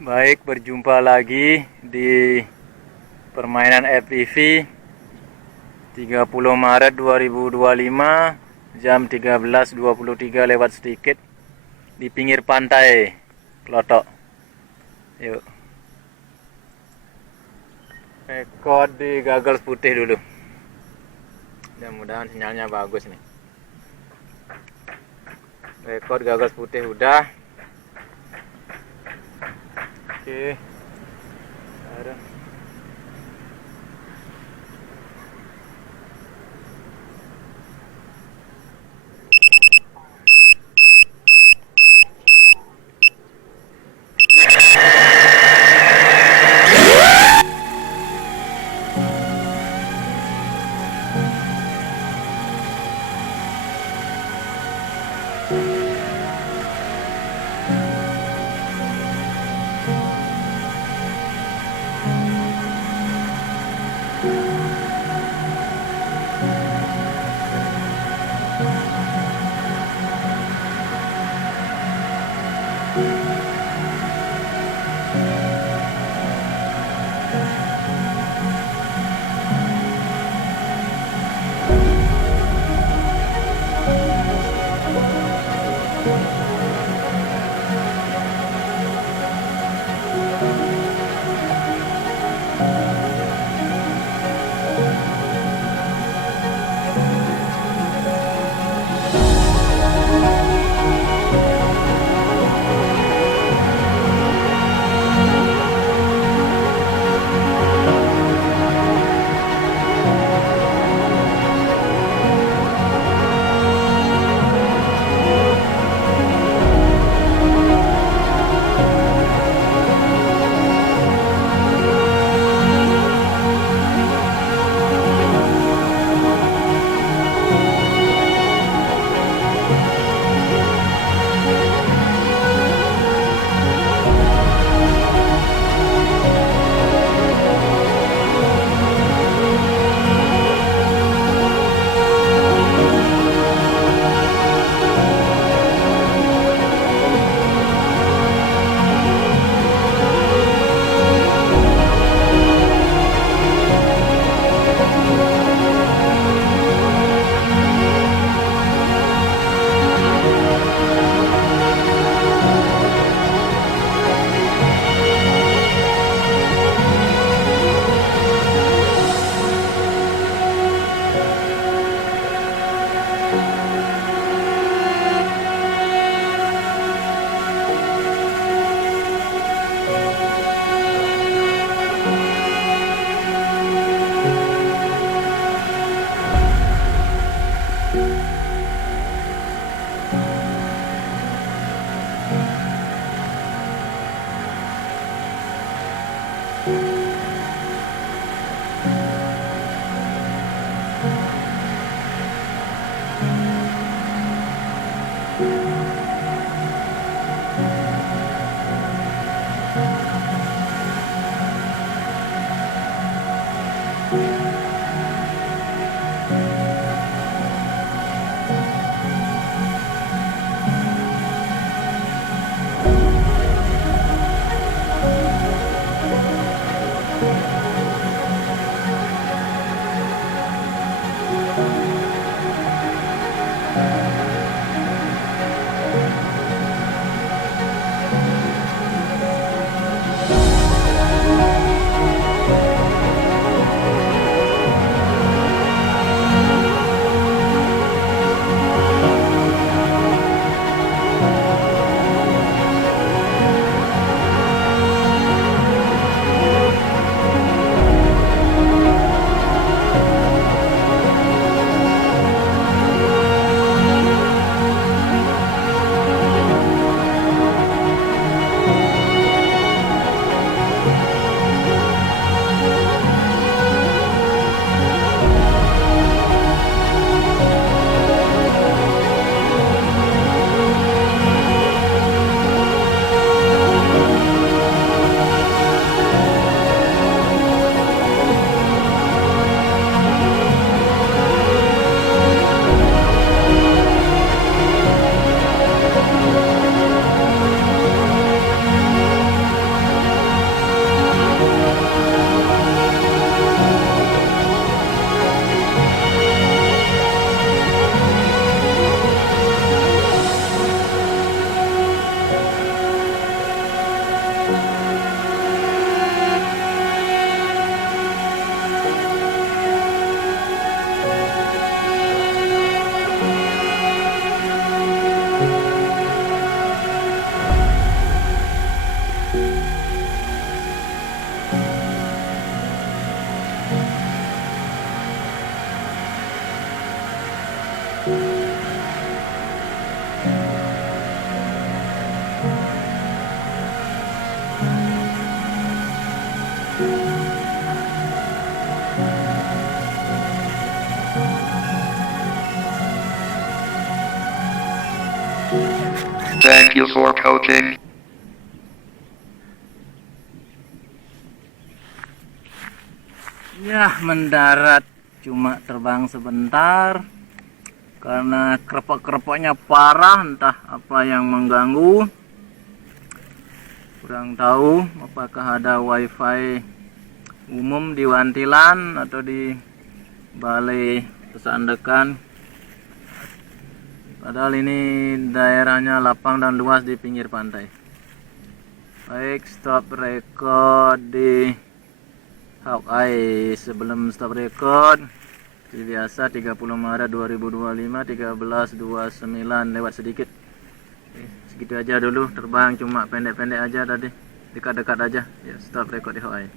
Baik, berjumpa lagi di permainan FPV 30 Maret 2025 jam 13.23 lewat sedikit di pinggir pantai Klotok. Yuk. Rekod di gagal putih dulu. Mudah-mudahan sinyalnya bagus nih. Rekod gagal putih udah. Oke. Ada. Thank you for coaching. Ya, mendarat cuma terbang sebentar karena kerepok-kerepoknya parah, entah apa yang mengganggu. Kurang tahu apakah ada wifi umum di Wantilan atau di Balai Pesandekan. Padahal ini daerahnya lapang dan luas di pinggir pantai. Baik, stop record di Hawkeye. Sebelum stop record, seperti biasa 30 Maret 2025 13.29 lewat sedikit. Oke, segitu aja dulu, terbang cuma pendek-pendek aja tadi, dekat-dekat aja. Ya, stop record di Hawkeye.